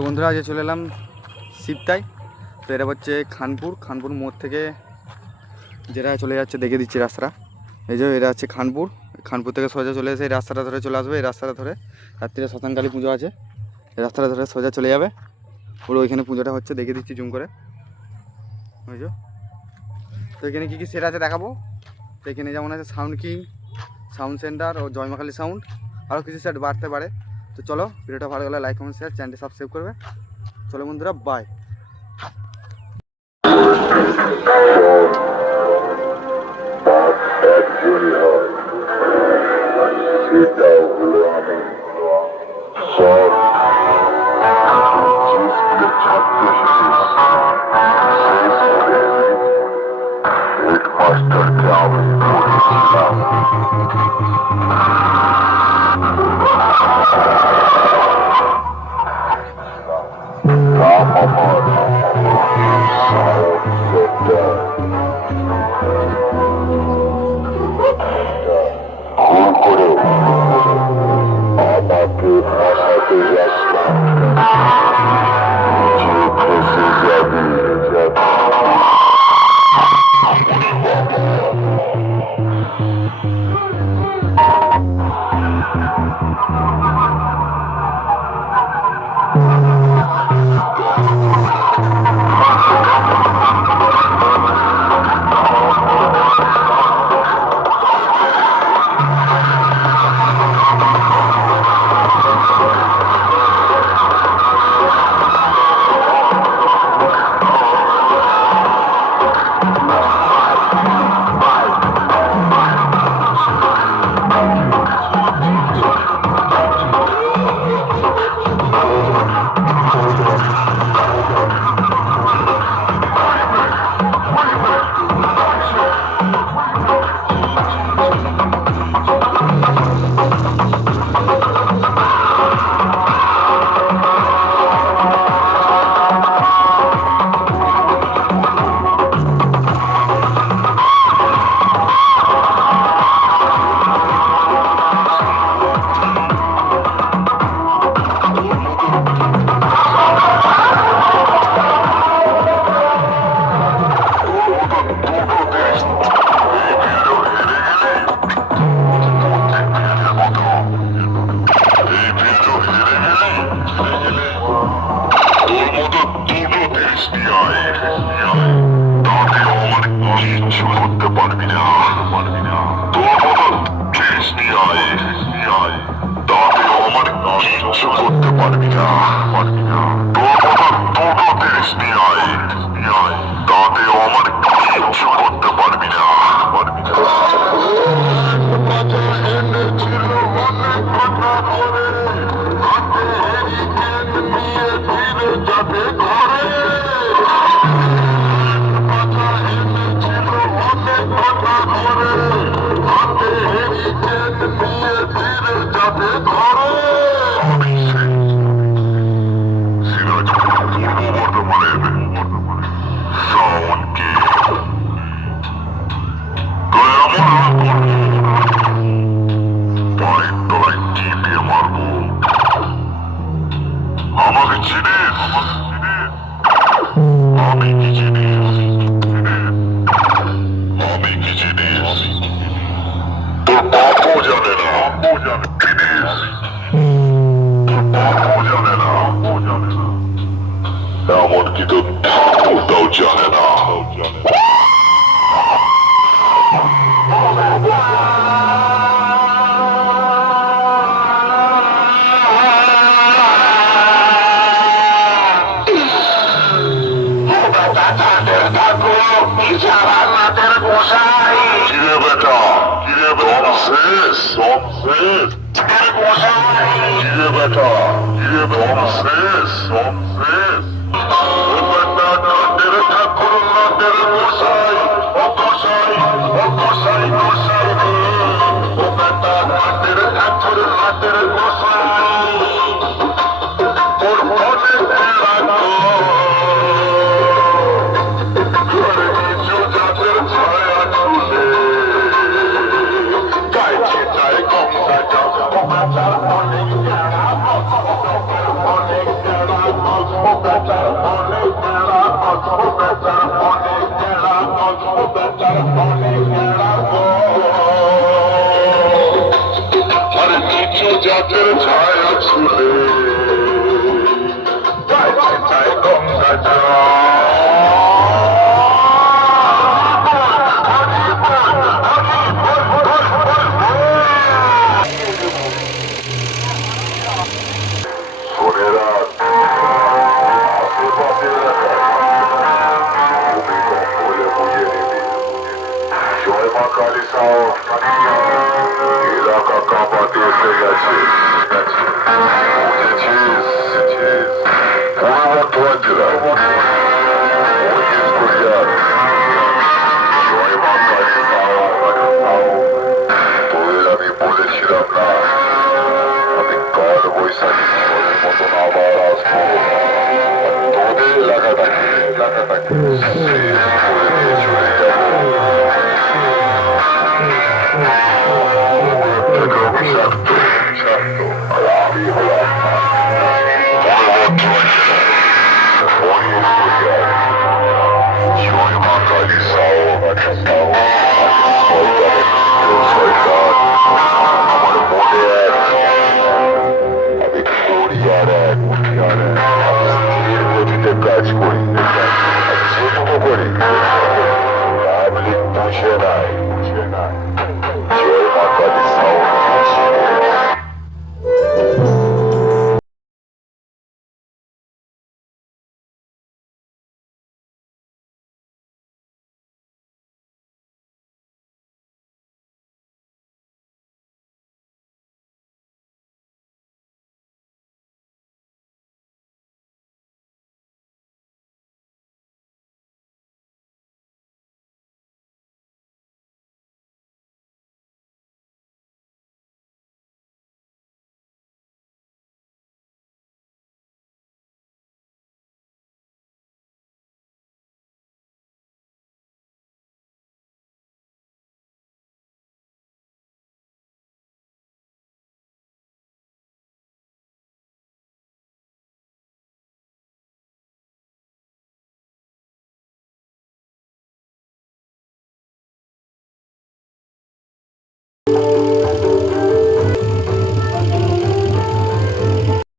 তো বন্ধুরা আজকে চলে এলাম শিবতাই। তো এটা হচ্ছে খানপুর মোড় থেকে যেটা চলে যাচ্ছে দেখে দিচ্ছি রাস্তাটা। এই যে এটা হচ্ছে খানপুর থেকে সোজা চলে এসে এই রাস্তাটা ধরে চলে আসবে। এই রাস্তাটা ধরে রাত্রিরে শ্মশানকালী পুজো আছে, এই রাস্তাটা ধরে সোজা চলে যাবে। পুরো ওইখানে পুজোটা হচ্ছে, দেখে দিচ্ছি জুম করে। বুঝছো? তো এখানে কী কী সেট আছে দেখাবো। তো এখানে যেমন আছে সাউন্ড কিং, সাউন্ড সেন্টার ও জয়মাকালী সাউন্ড, আরও কিছু সেট বাড়তে পারে। তো চলো, ভিডিওটা ভালো লাগলে লাইক কমেন্ট শেয়ার, চ্যানেলটি সাবস্ক্রাইব করবে। চলো বন্ধুরা, বাই। এমনকি তো ঠাকুরটাও জানে না। কিরে বেটা, কিরে দম শেষ, দম শেষ। কিরে বেটা, কিরে দম শেষ, দম শেষ। গাছের ছায়া ছুলে তাই গঙ্গা জল শোনে রাত আশেপাশে ভূমিকম্প হলে বুঝে নিবি জয় মা কালী সাও এলাকা কাঁপাতে এসে গেছে বুঝেছিস পূর্ব বর্ধমান জেলা জয় মা কালী সাও তোদের আমি বলেছিলাম না আমি কাল বৈশাখী ঝড়ের মতন আবার আসবো তোদের এলাকাটাকে শেষ করে দিয়ে চলে যাবো বিষাক্ত আর আমি হলাম জয় মা কালী সাও শয়তান আমার মনে এক আমি করি আর এক স্থির গতিতে কাজ করি যেটুকু করি পাবলিক বুঝে নাই